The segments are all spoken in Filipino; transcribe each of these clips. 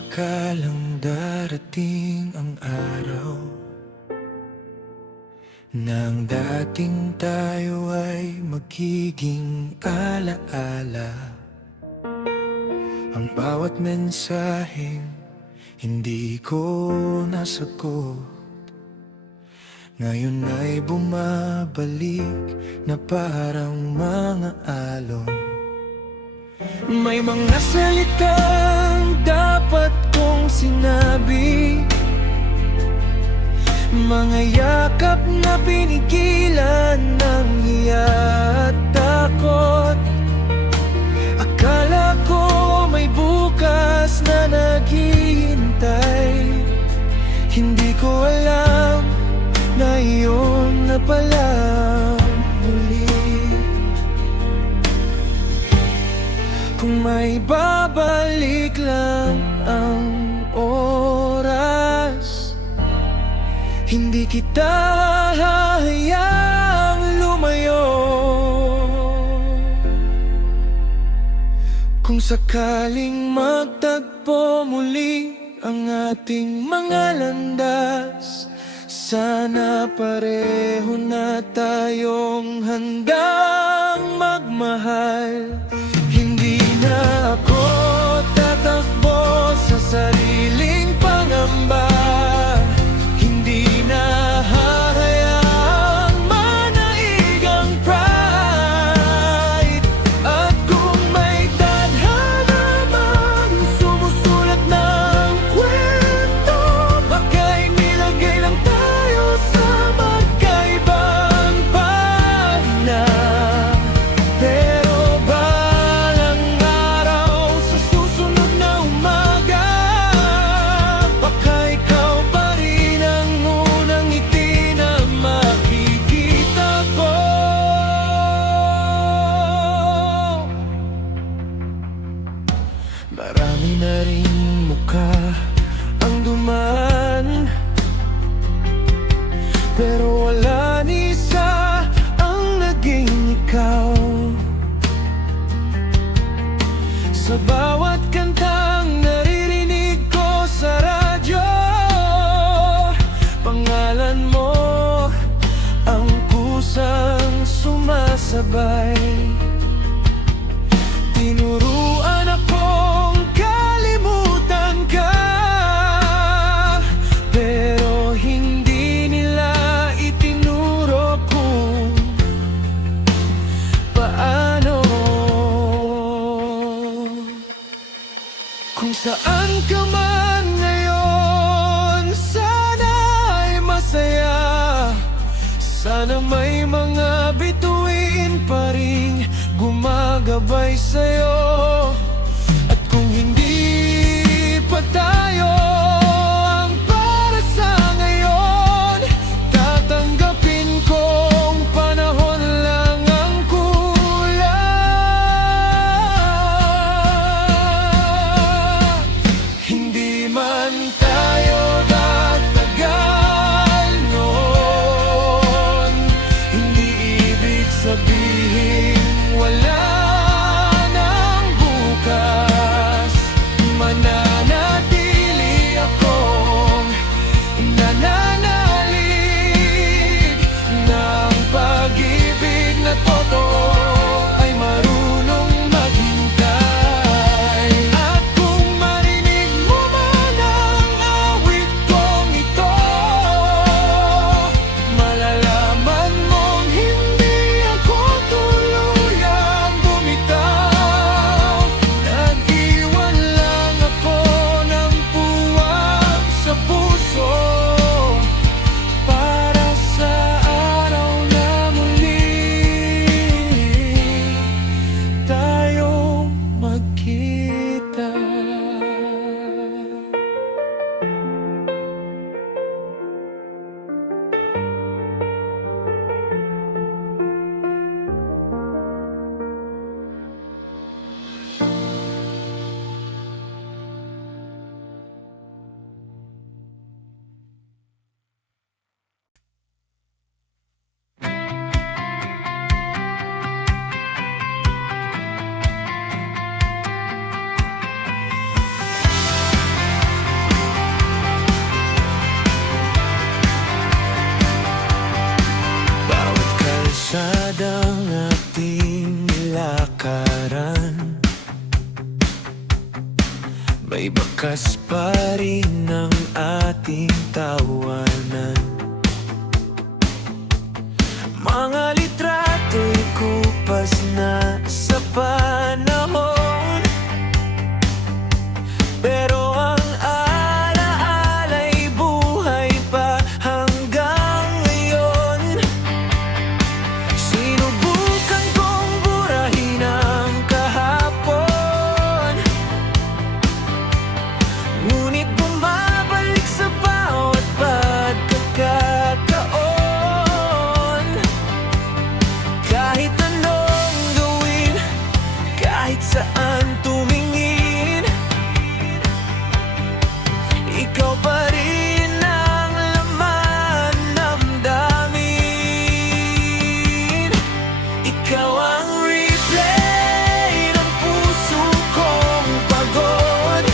Akala-akalang darating ang araw nang dating tayo ay magiging alaala. Ang bawat mensaheng hindi ko nasagot, ngayon ay bumabalik na parang mga alon. May mga salitang dapat kong sinabi, mga yakap na pinigilan ng hiya at takot. Akala ko may bukas na naghihintay, hindi ko alam na iyon na pala muli. Kung may babalik lang ang oras, hindi kita hahayaang lumayo. Kung sakaling magtagpo muli ang ating mga landas, sana pareho na tayong handang magmahal. Hindi na ako tatakbo sa sariling pangamba, hindi na hahayaang manaig ang pride. At kung may tadhana mang sumusulat ng kwento, baka'y nilagay lang tayo sa magkaibang pahina. Pero balang araw sa susunod na umaga, baka ikaw pa rin ang unang ngiti na makikita ko. Marami na rin mukha ang dumaan, pero wala ni isa ang naging ikaw. Sa bawat kantang naririnig ko sa radyo, pangalan mo ang kusang sumasabay. Tinuruan akong kalimutan ka, pero hindi nila itinuro kung paano. Kung saan ka man ngayon, sana ay masaya. Sana may mga bituin pa rin gumagabay sa'yo. At kung hindi pa tayo ang para sa ngayon, tatanggapin kong panahon lang ang kulang. Hindi man tayo tatagal noon, hindi ibig sabihin wala nang bukas. bakas pa rin ang ating tawanan. Mga litrato'y kupas na sa panahon, pero ang alaala'y buhay pa hanggang ngayon. Sinubukan kong burahin ang kahapon, ngunit bumabalik sa bawat pagkakataon. Kahit anong gawin, kahit saan tumingin, ikaw pa rin ang laman ng damdamin. Ikaw ang replay ng puso kong pagod,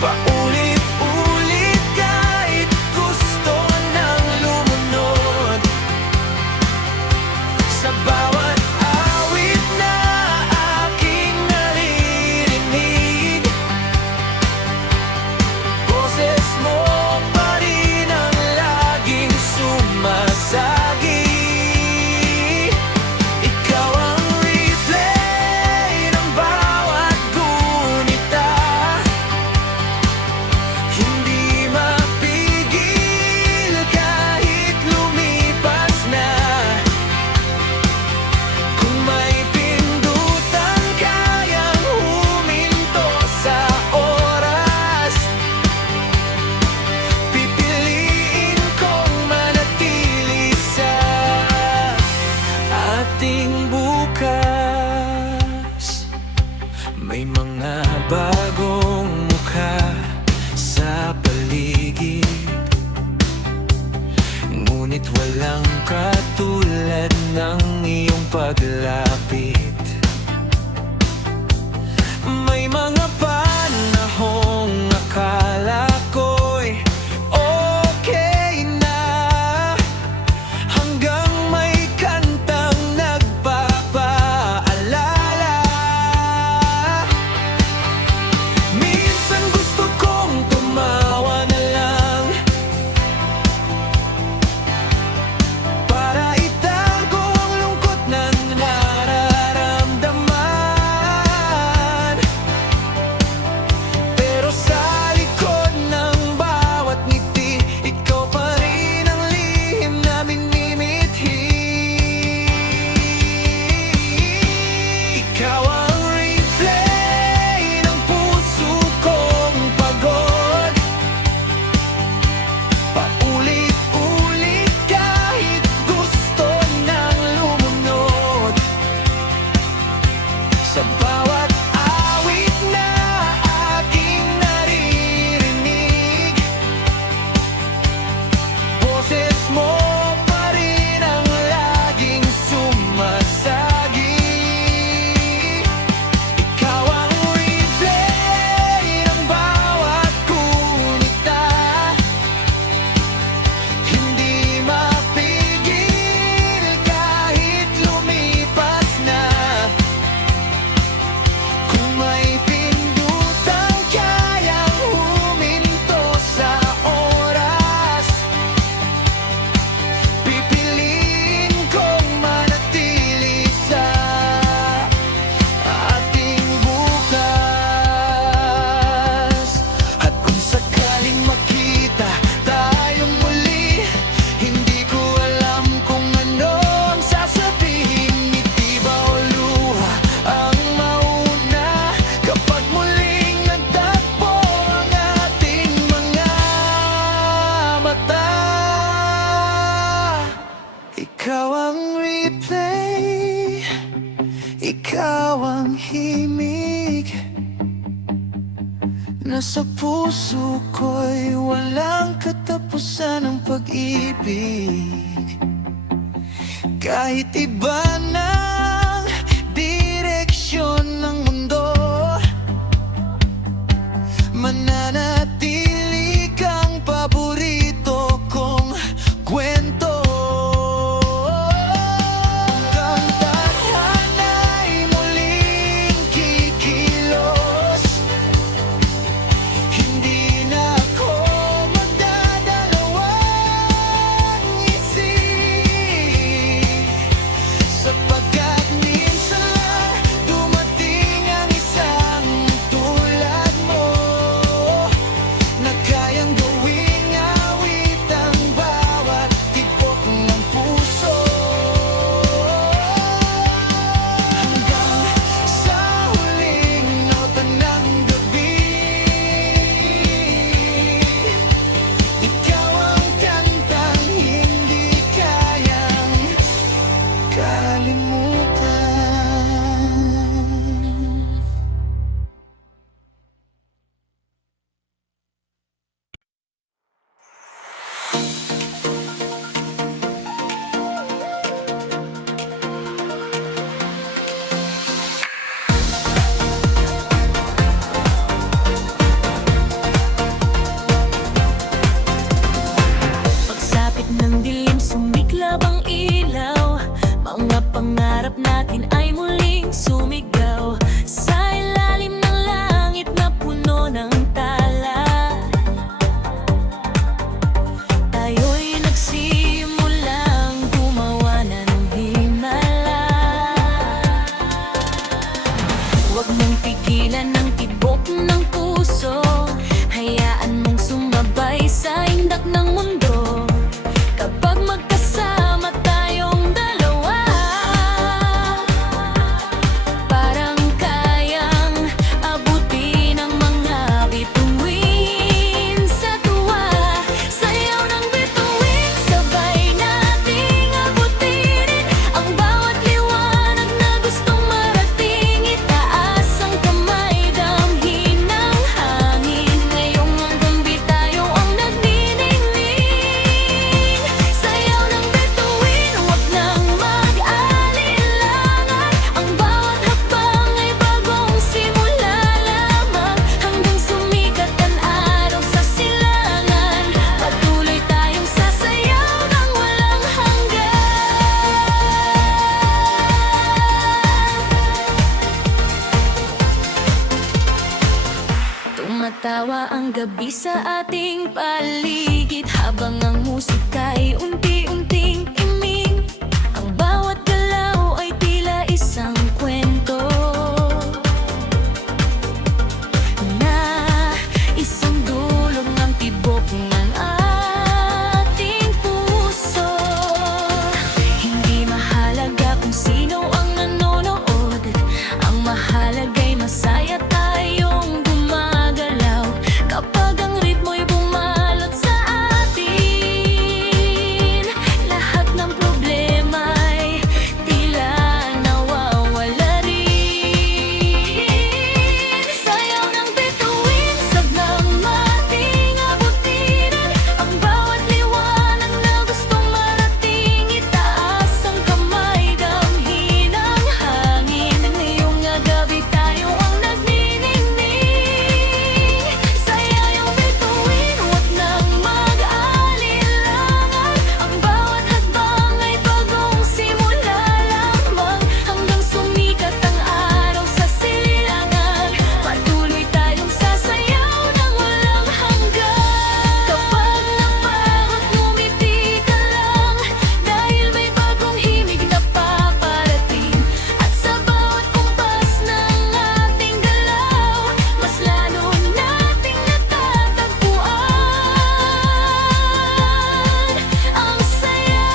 paulit-ulit kahit gusto nang lumunod. Sa bawat awit na aking naririnig, boses mo pa rin ang laging sumasagi. Ikaw ang replay ng bawat gunita, hindi mapigil kahit lumipas na. Kung may pindutan kayang huminto sa oras, pipiliin kong manatili sa ating bukas. May mga bagong mukha sa paligid, ngunit walang katulad ng iyong paglapit. May mga panahong akala ko'y okay na, hanggang may kantang nagpapaalala. Minsan gusto kong tumawa na lang para itago ang lungkot na nararamdaman. Pero sa likod ng bawat ngiti, ikaw pa rin ang lihim na minimithi. Ikaw ang replay ng puso kong pagod, paulit-ulit kahit gusto nang lumunod. Sa bawat awit na aking naririnig, boses mo pa rin ang laging sumasagi. Ikaw ang replay ng bawat kunita, hindi mapigil kahit lumipas na. Kung may pindutang kayang huminto sa oras, pipiliin kong manatili sa ating bukas. At kung sakaling makita tayong muli, hindi ko alam kung ano ang sasabihin. Ngiti ba o luha ang mauna kapag muling nagtagpo ang ating mga mata? Ikaw ang replay, ikaw ang himig, nasa puso ko'y walang katapusan ng pag-ibig. Kahit iba ng direksyon ng mundo, mananatili kang paborito kong kwento. Hanggang tadhana'y muling kikilos, tibok ng puso. Hayaan mong sumabay sa indak ng mundo. Kapag magkasama tayong dalawa, parang kayang abutin ang mga bituin sa tuwa. Sayaw ng bituin, sabay nating abutin ang bawat liwanag na gustong marating. Itaas ang kamay, damhin ng hangin. Ngayong hanggang tayo ang nagniningning. Sayaw ng bituin, huwag nang mag-alinlangan. Ang bawat hakbang ay bagong simula lamang. Hanggang sumikat ang araw sa silangan, patuloy tayong sasayaw ng walang hanggan. Tumatawa ang gabi sa ating paligid, habang ang musika'y unti-unting imig. Ang bawat galaw ay tila isang kwento na isang dulong ng tibok ng ating puso. Hindi mahalaga kung sino ang nanonood, ang mahalaga'y masaya tayong gumagalaw. Kapag ang ritmo'y bumalot sa atin, lahat ng problema'y tila nawawala rin. Sayaw ng bituin, sablang mating abutinan ang bawat liwanag na gustong marating. Itaas ang kamay, damhin ang hangin. Ngayong gabi tayo ang nagniningning. Sayaw yung bituin, huwag nang mag-alinlangan. Ang bawat hakbang ay bagong simula lamang. Hanggang sumikat ang araw sa silangan, patuloy tayong sasayaw ng walang hanggan. Kapag napagod, ngumiti ka lang, dahil may bagong himig na paparating. At sa bawat kumpas ng ating galaw, mas lalo nating natatagpuan ang saya.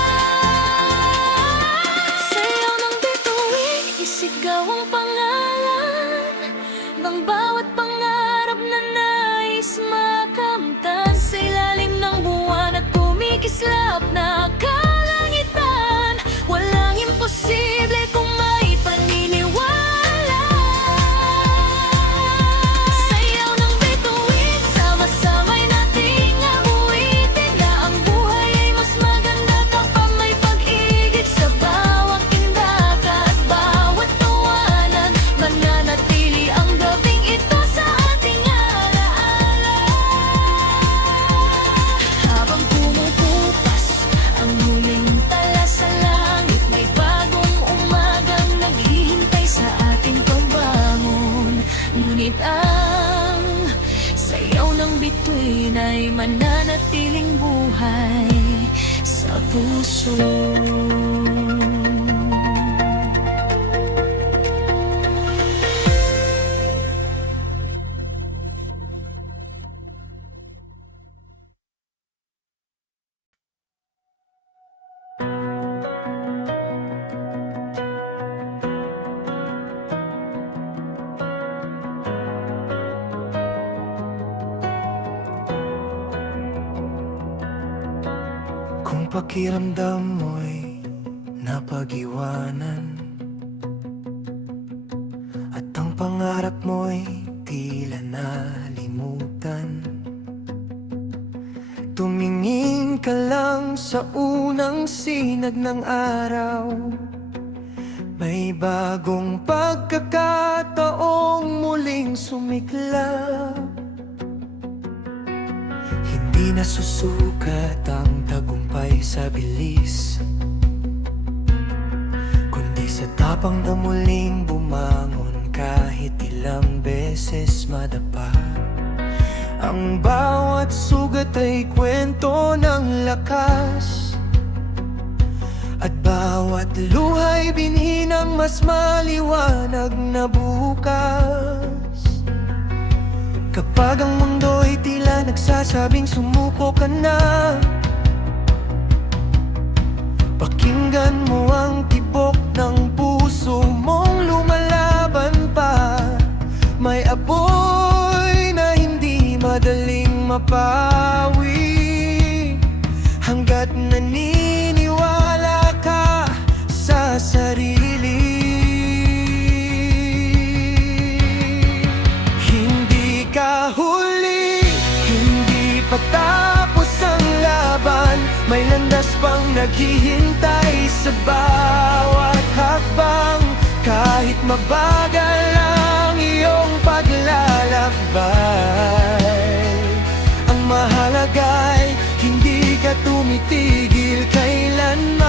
Sayaw ng bituin, isigaw ang pangalan ng bawat pangarap na nais makamtan. Sa ilalim ng buwan at kumikislap na kalangitan, walang imposible kung may paniniwala. Sayaw ng bituin, sama-samay nating abuitin na ang buhay ay mas maganda kapag may pag-ibig. Sa bawat indaka at bawat tawanan, mananatili ang gabing ito sa ating alaala. Habang pumupupas ang huling tala sa langit, may bagong umagang naghihintay sa ating pagbangon. Ngunit ang sayaw ng bituin ay mananatiling buhay sa puso. Kung pakiramdam mo'y napag-iwanan at ang pangarap mo'y tila nalimutan, tumingin ka lang sa unang sinag ng araw. May bagong pagkakataong muling sumiklab. Hindi na susukat ang tagumpay sa bilis, kundi sa tapang na muling bumangon kahit ilang beses madapa. Ang bawat sugat ay kwento ng lakas, at bawat luha'y binhi ng mas maliwanag na bukas. Kapag ang mundo'y tila nagsasabing sumuko ka na, pakinggan mo ang tibok ng puso mong lumalaban pa. May apoy na hindi madaling mapawi, hanggat naniniwala ka sa sarili. Hindi ka huli, hindi patapos ang laban. May landas pang naghihintay sa bawat hakbang. Kahit mabagal ang iyong paglalakbay, ang mahalaga'y hindi ka tumitigil kailanman.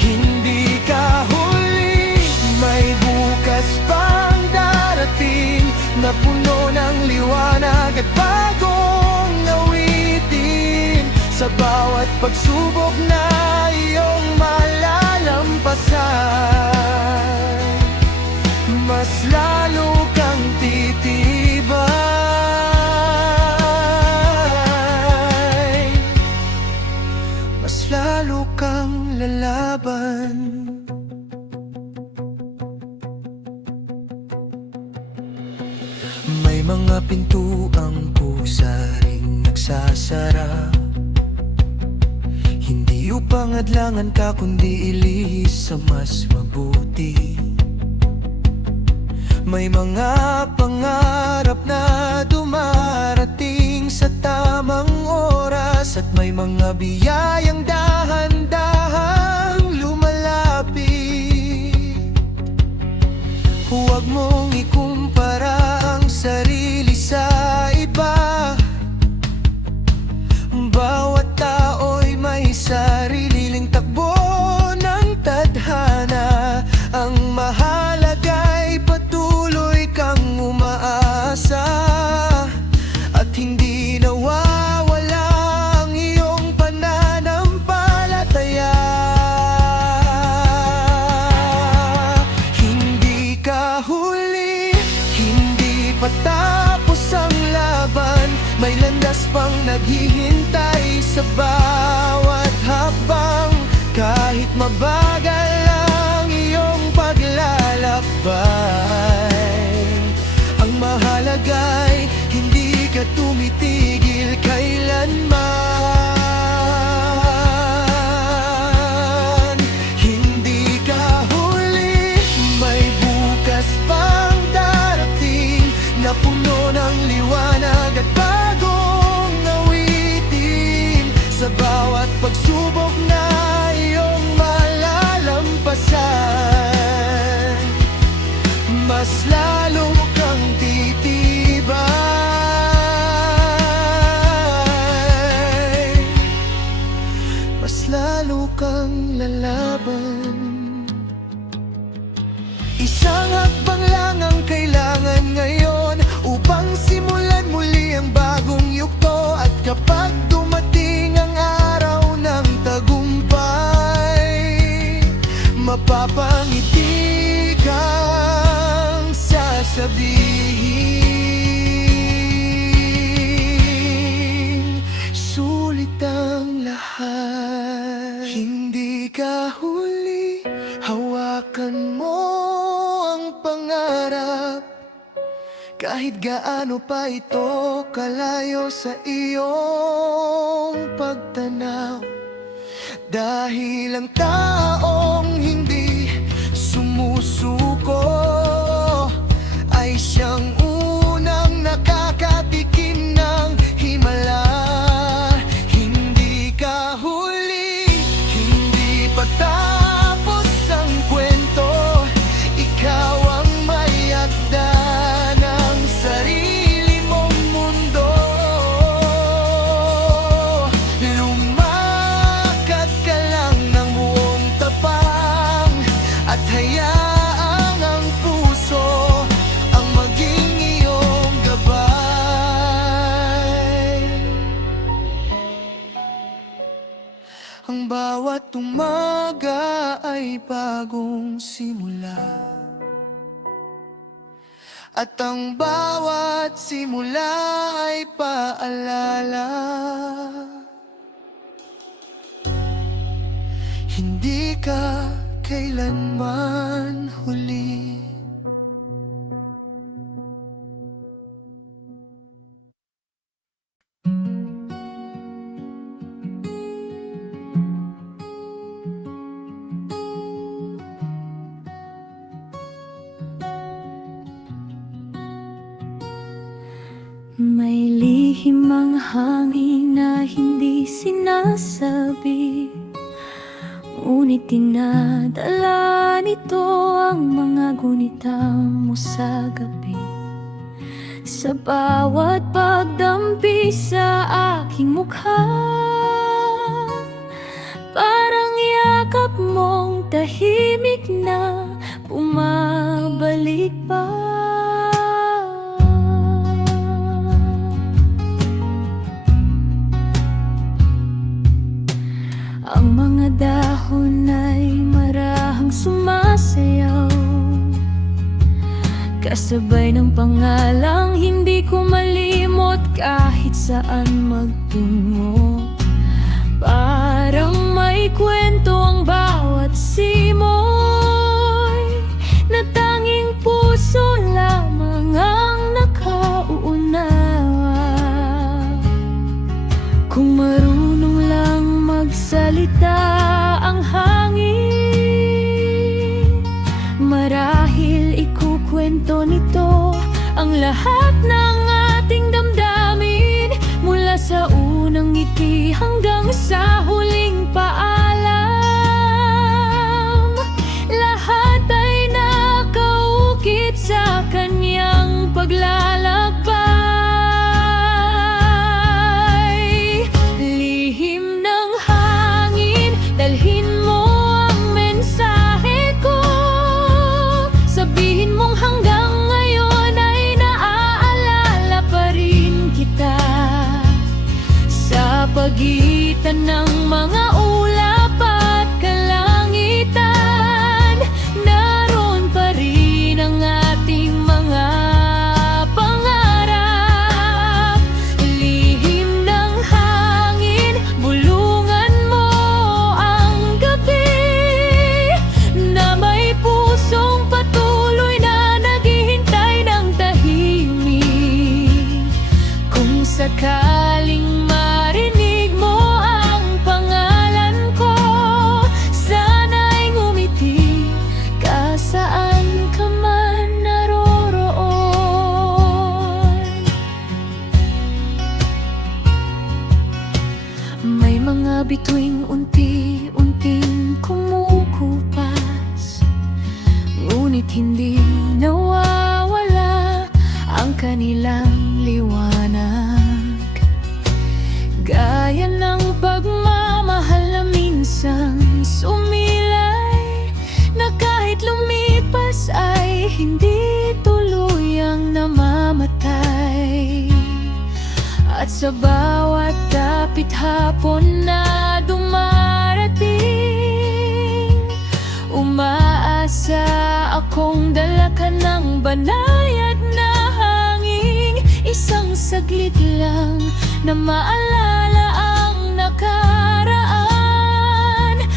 Hindi ka huli, may bukas pang darating na puno ng liwanag at bagong awitin. Sa bawat pagsubok na iyong malalampasan, mas lalo kang titibay, mas lalo kang lalaban. May mga pintuang kusa ring nagsasara, hindi upang adlangan ka kundi ilihis sa mas mabuti. May mga pangarap na dumarating sa tamang oras, at may mga biyayang dahan-dahang lumalapit. Huwag mong ikumpara ang sarili sa iba. Bawat tao'y may sariling takbo ng tadhana. Ang mahalaga'y patuloy kang umaasa, at hindi nawawala ang iyong pananampalataya. Hindi ka huli, hindi patapos ang laban. May landas pang naghihintay sa bawat hakbang. Kahit mabagal ang iyong paglalakbay, ang mahalaga'y hindi ka tumitigil kailanman. Hindi ka huli, may bukas pang darating na puno ng liwanag at bagong awitin. Sa bawat pagsubok na iyong malalampasan, mas lalo kang titibay, mas lalo kang lalaban. Isang hakbang lang ang kailangan ngayon upang simulan muli ang bagong yugto. At kapag dumating ang araw ng tagumpay, mapapangiti kang sasabihin, sulit ang lahat. Hindi ka huli, hawakan mo ang pangarap. Kahit gaano pa ito kalayo sa iyong pagtanaw, dahil ang taong hindi sumusuko ay siyang unang nakakatikim ng himala. Hindi ka huli, hindi patapos ang kwento. Ikaw ang may akda ng sarili mong mundo. Lumakad ka lang ng buong tapang, at hayaang ang puso ang maging iyong gabay. Ang bawat umaga ay bagong simula. At ang bawat simula ay paalala, hindi ka kailanman huli. May lihim ang hangin na hindi sinasabi, ngunit dinadala nito ang mga gunita mo sa gabi. Sa bawat pagdampi sa aking mukha, parang yakap mong tahimik na bumabalik pa. Ang mga dahon ay marahang sumasayaw, kasabay ng pangalang hindi ko malimot kahit saan magtungo. Parang may kwento ang bawat simoy, na tanging puso lamang ang nakauunawa. Kung marunong lang magsalita ang hangin, marahil ikukwento nito ang lahat ng ating damdamin, mula sa unang ngiti hanggang sa huling paalam. Lahat ay nakaukit sa kanyang paglalakbay. Lihim ng hangin, dalhin mo ang mensahe ko. Sabihin mong hanggang ngayon ay naaalala pa rin kita. Sa pagitan ng mga ulap at kalangitan, naroon pa rin ang ating mga pangarap. Lihim ng hangin, bulungan mo ang gabi, na may pusong patuloy na naghihintay ng tahimik. Kung sakaling marinig mo ang pangalan ko, sana'y ngumiti ka saan ka man naroroon. May mga bituing unti-unting kumukupas, ngunit hindi nawawala ang kanilang liwanag. Gaya ng pagmamahal na minsan sumilay, na kahit lumipas ay hindi tuluyang namamatay. At sa bawat dapit hapon na dumarating, umaasa akong dala ka ng banayad na hangin. Isang saglit lang na maalala ang nakaraan,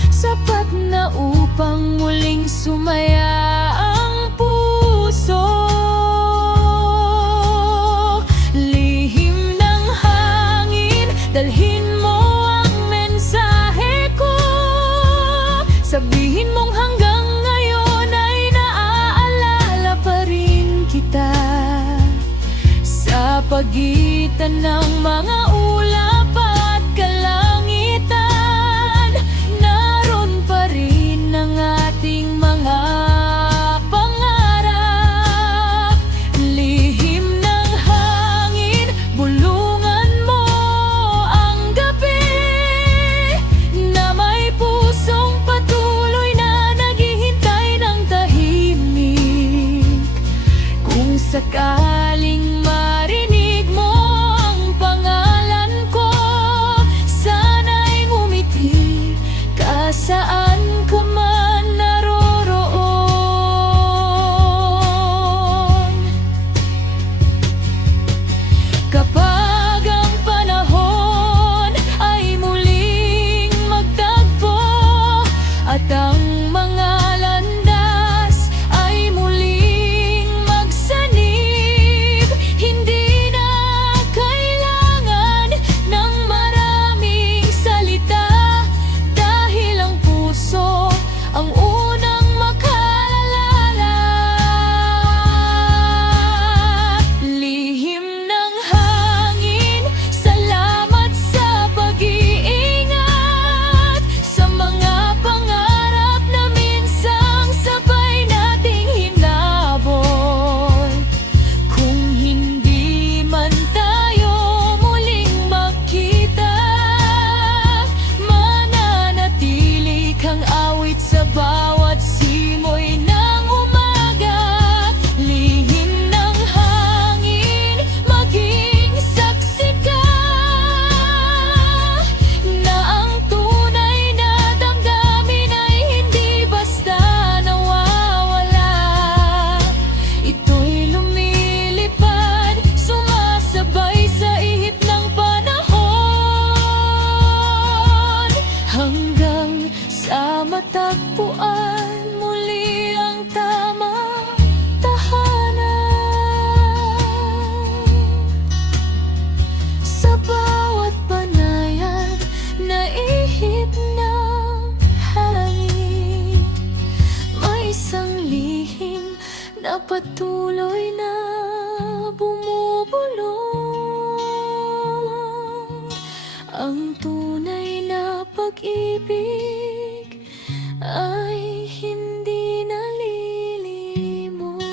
sapat na upang muling sumaya ang puso. Lihim ng hangin, dalhin mo ang mensahe ko. Sabihin mong hanggang ngayon ay naaalala pa rin kita. Sa pagitan ng mga ulap at kalangitan, naroon pa rin ang ating mga pangarap. Lihim ng hangin, bulungan mo ang gabi, na may pusong patuloy na naghihintay ng tahimik. Kung sakaling marinig mo ang pangalan ko, sana'y ngumiti ka saan ka man naroroon. patuloy na bumubulong. Ang tunay na pag-ibig ay hindi nalilimot.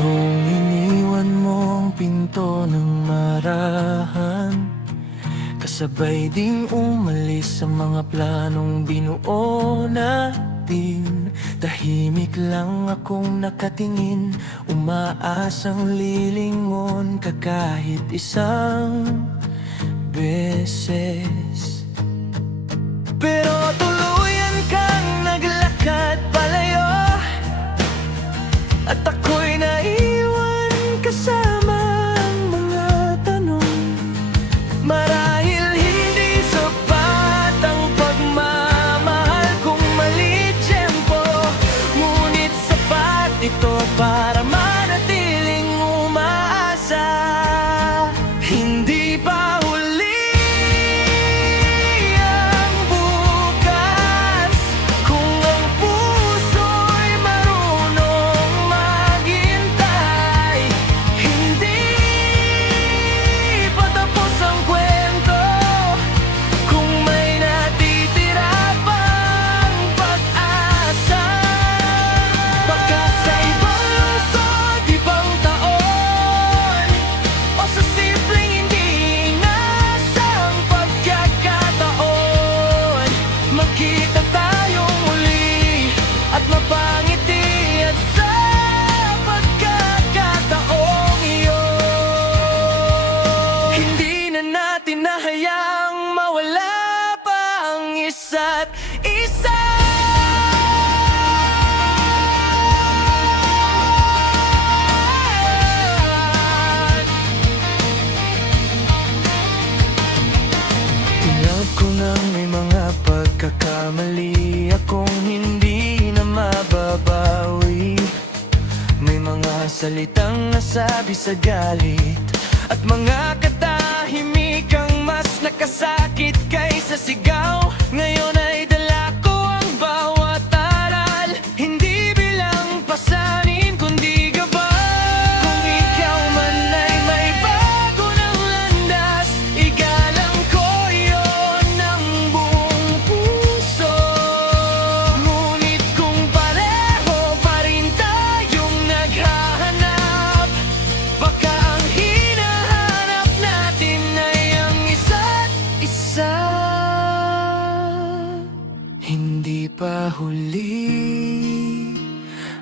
Noong iniwan mo ang pinto ng marahan, kasabay ding umalis sa mga planong binuo natin. Tahimik lang akong nakatingin, umaasang lilingon ka kahit isang beses. Pero tuluyan kang naglakad palayo, at ako'y naiwan kasama ang mga tanong. Marahil hindi sapat ang pagmamahal kung mali tiyempo, ngunit sapat ito para manatiling umaasa. Hindi pa huli ang bukas kung ang puso'y marunong maghintay. Hindi pa tapos ang kwento kung may natitira pang pag-asa. Baka sa ibang lungsod, ibang taon, o sa simpleng hindi inasang pagkakataon, magkita tayong muli at mapangiti. At sa pagkakataong iyon, hindi na natin nahayaang mawala pa ang isa't isa. Tinag ko nang may mga pagkakamali akong hindi na mababawi. May mga salitang nasabi sa galit at mga katahimikang mas nakasakit kaysa sigaw. Ngayon ay dala ko ang bawat aral, hindi bilang pasanin kundi gabay. Kung ikaw man ay may bago ng landas, igalang ko yon ng buong puso. Ngunit kung pareho pa rin tayong naghahanap, baka ang hinahanap natin ay ang isa't isa. Hindi pa huli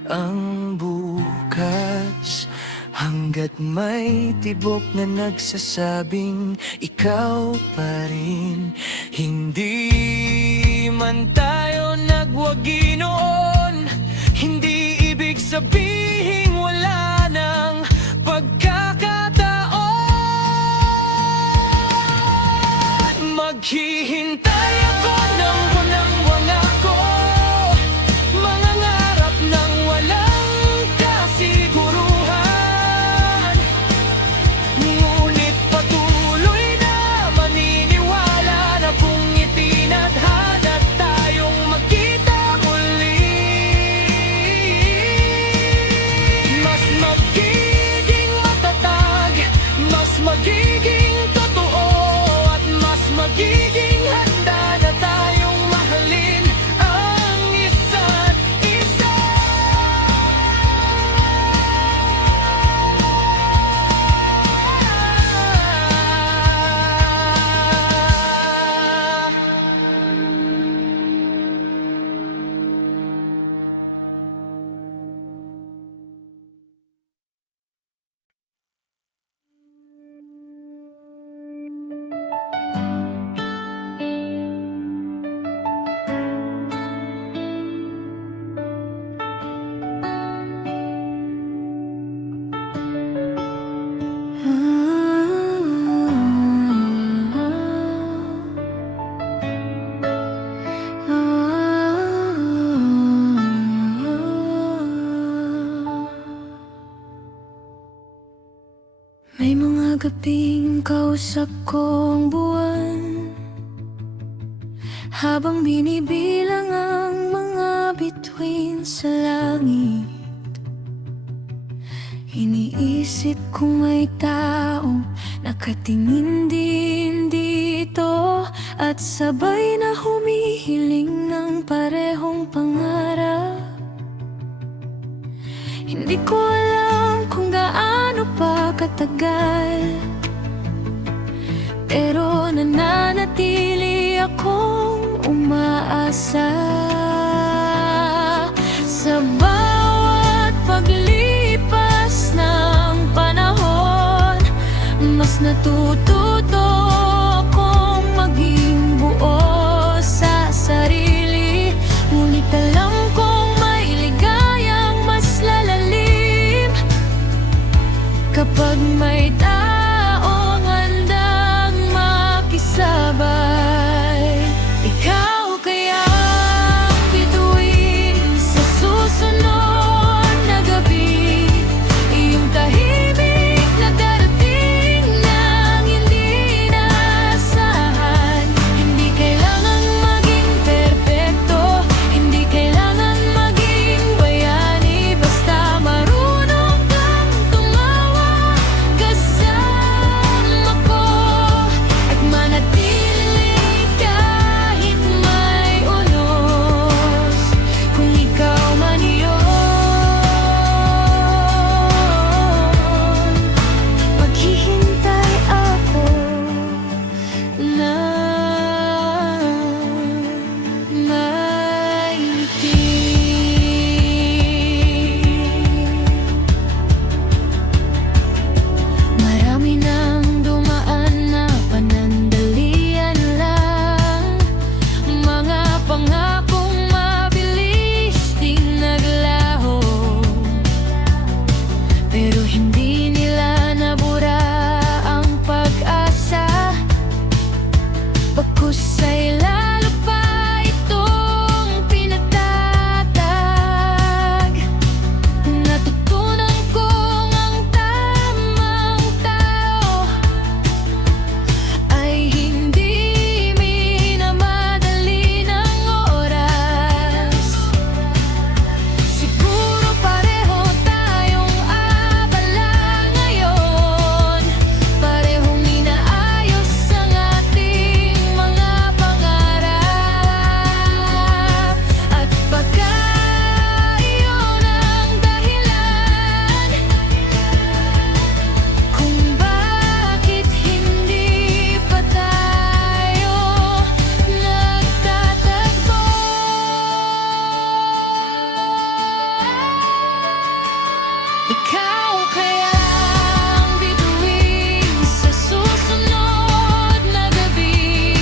ang bukas hanggat may tibok na nagsasabing ikaw pa rin. Hindi man tayo nagwagi noon, hindi ibig sabihin wala ng pagkakataon. Maghihintay ako ng unang wangako, mga ngarap ng walang kasiguruhan. Ngunit patuloy na maniniwala na kung itinadhana tayong magkita muli, mas magiging matatag, mas magiging totoo, at mas magiging handa na tayong mahalin ang isa't isa. May mga gabing kausap ko ang buwan, habang binibilang ang mga bituin sa langit. Iniisip kung may taong nakatingin din dito, at sabay na humihiling ng parehong pangarap. Hindi ko alam kung gaano pa katagal, pero nananatili akong umaasa. Sa bawat paglipas ng panahon, mas natututo akong maging buo sa sarili. Ngunit alam kong may ligayang mas lalalim kapag may taong handang makisabay. Ikaw kaya ang bituin sa susunod na gabi, iyong tahimik na darating ng hindi inaasahan. Hindi kailangan maging perpekto, hindi kailangan maging bayani, basta marunong kang tumawa kasama ko, at manatili kahit may unos, kung ikaw man iyon. Maghihintay ako na may ngiti. Marami nang dumaan na panandalian lang, mga pangakong mabilis ding naglaho, pero hindi nila nabura ang pag-asa. Bagkus ay lalo pa itong pinatatag. Natutunan kong ang tamang tao ay hindi minamadali ng oras. Siguro pareho tayong abala ngayon, parehong inaayos ang ating mga pangarap. At baka iyon ang dahilan kung bakit hindi pa tayo nagtatagpo. Ikaw kaya ang bituin sa susunod na gabi,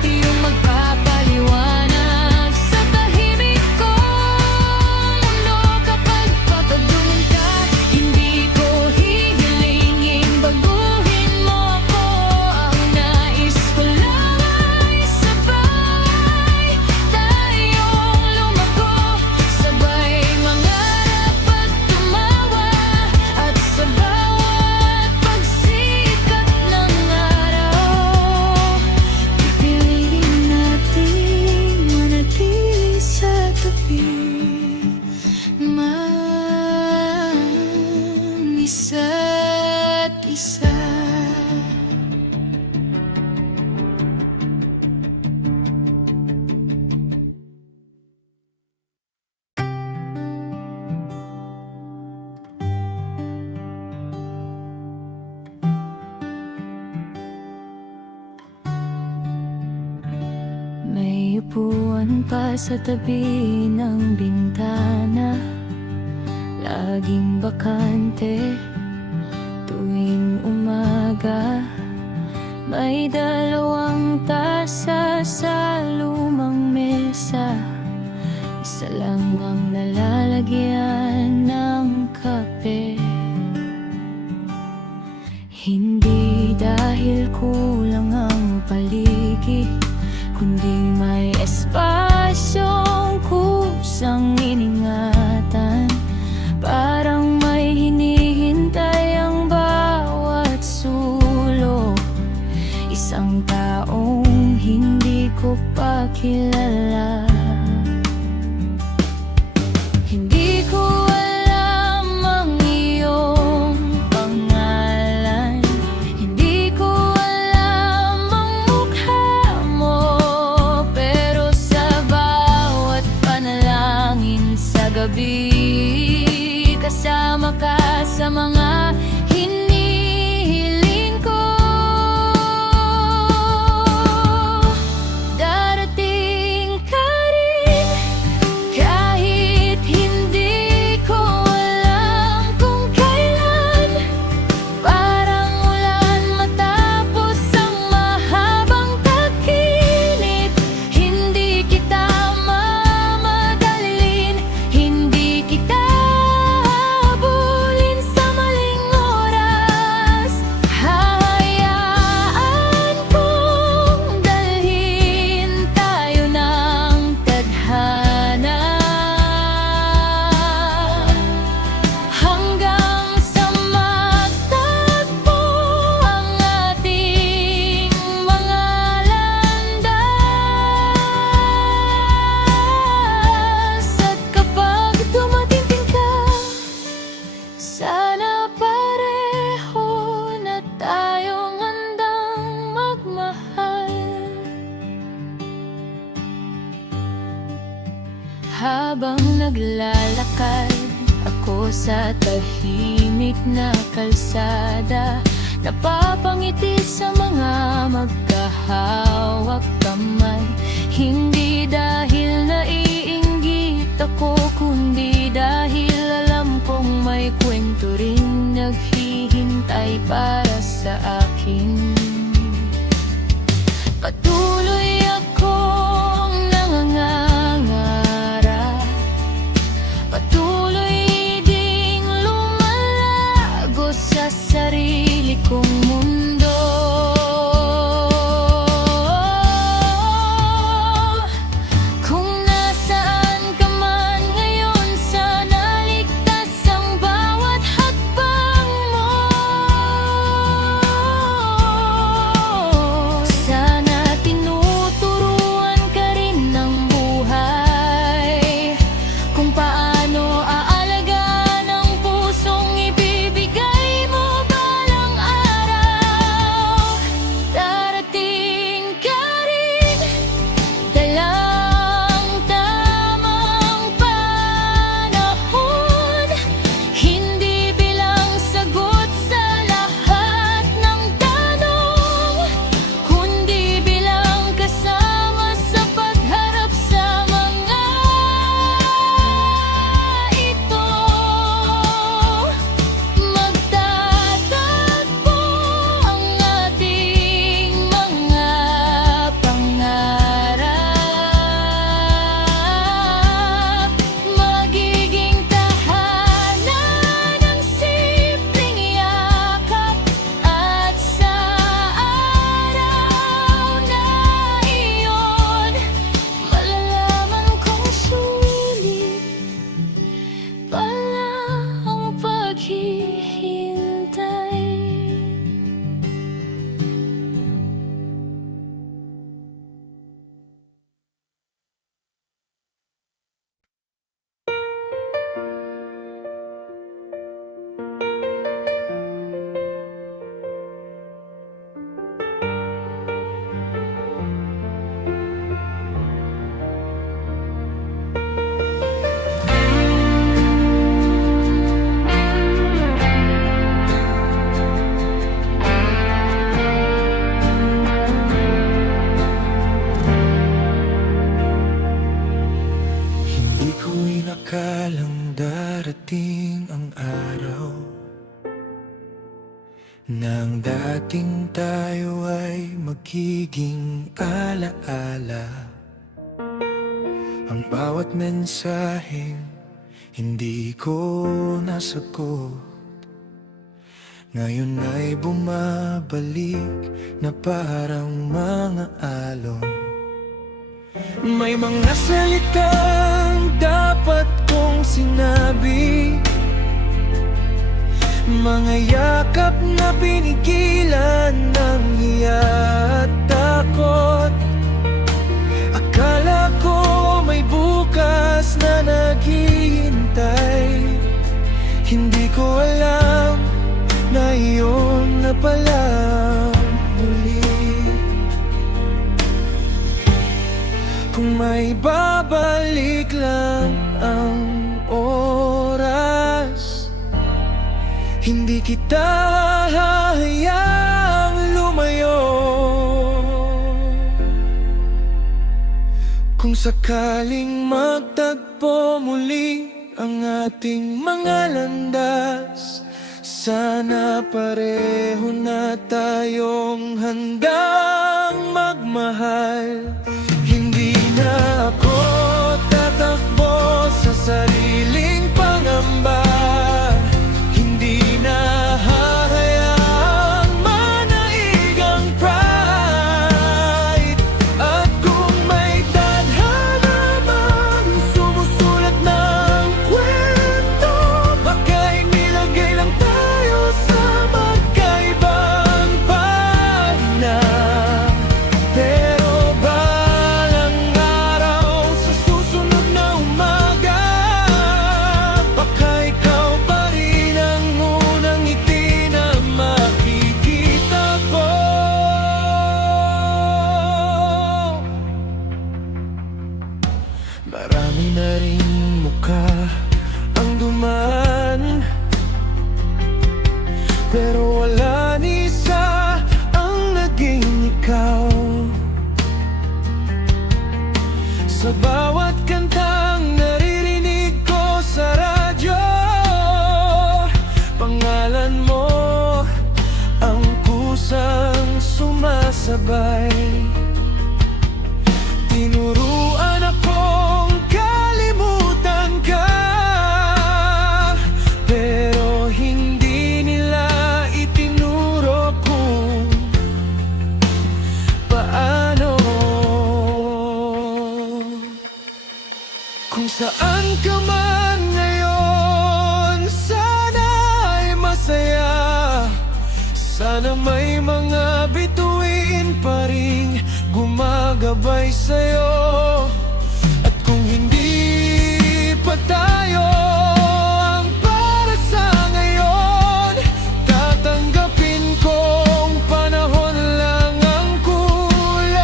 iyong magpapaliwanag sa tahimik kong mundo. Kapag papagdungan ka, hindi ko hihilingin baguhin mo ako. Ang nais ko lang ay sabay tayong lumago, sabay mangarap at tumawa, at sa bawat pagsikat ng araw, pipiliin nating manatili sa tabi, man isa't isa. May upuan pa sa tabi ng bintana, laging bakante tuwing umaga. May dalawang tasa sa lumang mesa, isa lang ang nalalagyan ng kape. Hindi dahil kulang ang paligid, kundi may espasyong kusang iningatan. Parang may hinihintay ang bawat isang taong hindi ko pa kilala. Hindi ko alam ang iyong pangalan, hindi ko alam ang mukha mo, pero sa bawat panalangin sa gabi, kasama ka sa mga hinihiling ko. Darating ka rin kahit hindi ko alam kung kailan. Parang ulan matapos ang mahabang tagilid. Hindi kita mamadalin, hindi kita habulin sa maling oras. Hahayaan kong dalhin tayo ng tadhana hanggang sa magtagpo ang ating mga landas. At kapag dumating ka, sana pareho na tayong handang magmahal. Habang naglalakad ako sa tahimik na kalsada, napapangiti sa mga magkahawak kamay. Hindi dahil naiinggit ako, kundi dahil alam kong may kwento rin naghihintay para sa akin. Patuloy akong nangangarap, patuloy ding lumalago sa sarili kong mundo. Kung nasaan ka man ngayon, sana ligtas ang bawat hakbang mo. Sana tinuturuan ka rin ng buhay kung paano aalagaan ang pusong ibibigay mo balang araw. Darating ka rin, dalang tamang panahon, hindi bilang sagot sa lahat ng tanong, kundi bilang kasama sa pagharap sa mga ito. Magtatagpo ang ating mga pangarap, magiging tahanan ng simpleng yakap. At sa araw na iyon, malalaman kong sulit pala ang paghihintay. Hindi ko inakalang darating ang araw nang dating tayo ay magiging alaala. Ang bawat mensaheng hindi ko nasagot, ngayon ay bumabalik na parang mga alon. May mga salitang dapat kong sinabi, Mga yakap na pinigilan ng hiya at takot. Akala ko may bukas na naghihintay. Hindi ko alam na iyon na pala muli. Kung may babalik lang ang oras, hindi kita hahayaang lumayo. Kung sakaling magtagpo muli ang ating mga landas, sana pareho na tayong handang magmahal. Hindi na ako tatakbo sa sariling pangamba. Hindi na hahayaang manaig ang pride. At kung may tadhana mang sumusulat ng kwento, baka'y nilagay lang tayo sa magkaibang pahina. Pero balang araw sa susunod na umaga, baka ikaw pa rin ang unang ngiti na makikita ko. Marami na rin mukha ang dumaan, pero wala ni isa ang naging ikaw. Sa bawat kantang naririnig ko sa radyo, pangalan mo ang kusang sumasabay. Tinuruan akong kalimutan ka, pero hindi nila itinuro kung paano. Kung saan ka man ngayon, sana ay masaya. Sana may mga bituin pa ring gumagabay sa'yo. At kung hindi pa tayo ang para sa ngayon, tatanggapin kong panahon lang ang kulang.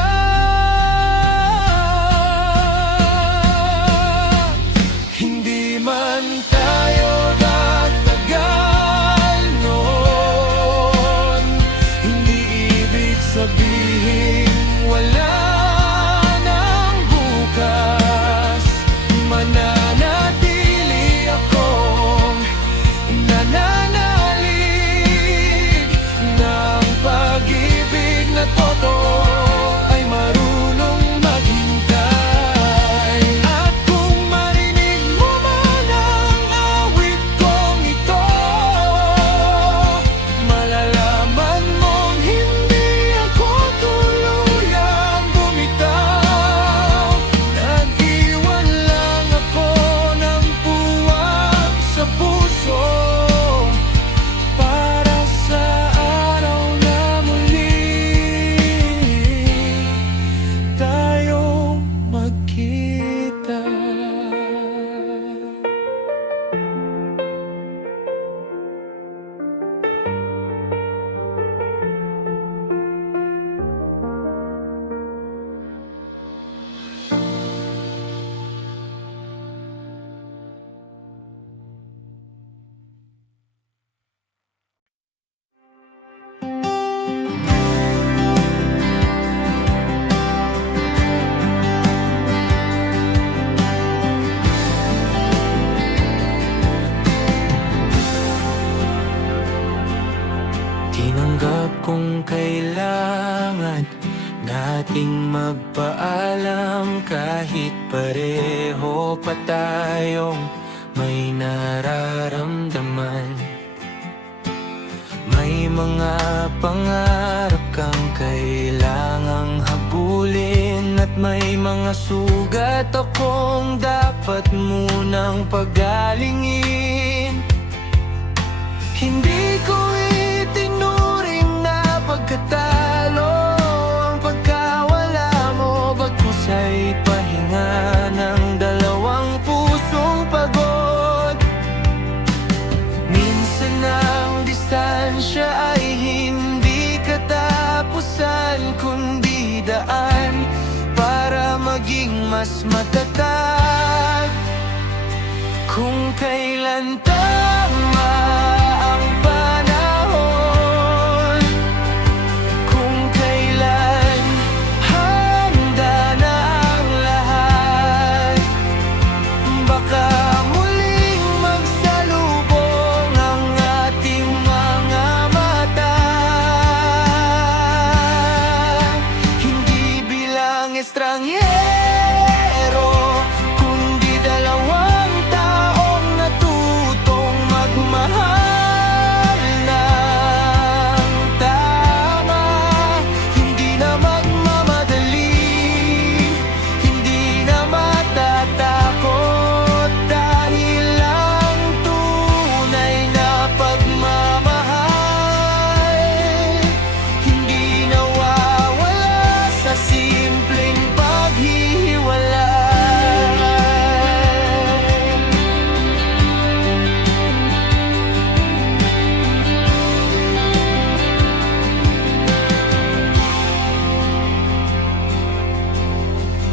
Hindi man tayo nagtagal noon, hindi ibig sabihin wala nang bukas. Mananatili akong nananalig ng pag-ibig na totoo ay marunong maghintay. At kung marinig mo man ang awit kong ito, malalaman mong hindi ako tuluyang bumitaw. Nag-iwan lang ako ng puwang sa puso para sa araw na muli tayong magkita. Tinanggap kong kailangan nating magpaalam, kahit pareho pa tayong may nararamdaman. May mga pangarap kang kailangang habulin, at may mga sugat akong dapat munang pagalingin. Hindi ko itinuring na pagkatalo ang pagkawala mo, bagkus ay pahinga ng dalawang pusong pagod. Minsan ang distansya ay hindi katapusan, kundi daan para maging mas matatag. Kung kailan tama ang panahon, kung kailan handa na ang lahat, baka muling magsalubong ang ating mga mata. Hindi bilang estranghero, kundi dalawang taong natutong magmahal ng tama. Hindi na magmamadali, hindi na matatakot, dahil ang tunay na pagmamahal hindi nawawala sa simpleng paghihiwalay.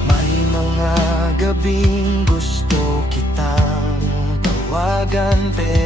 May mga gabing gusto kitang tawagan, pero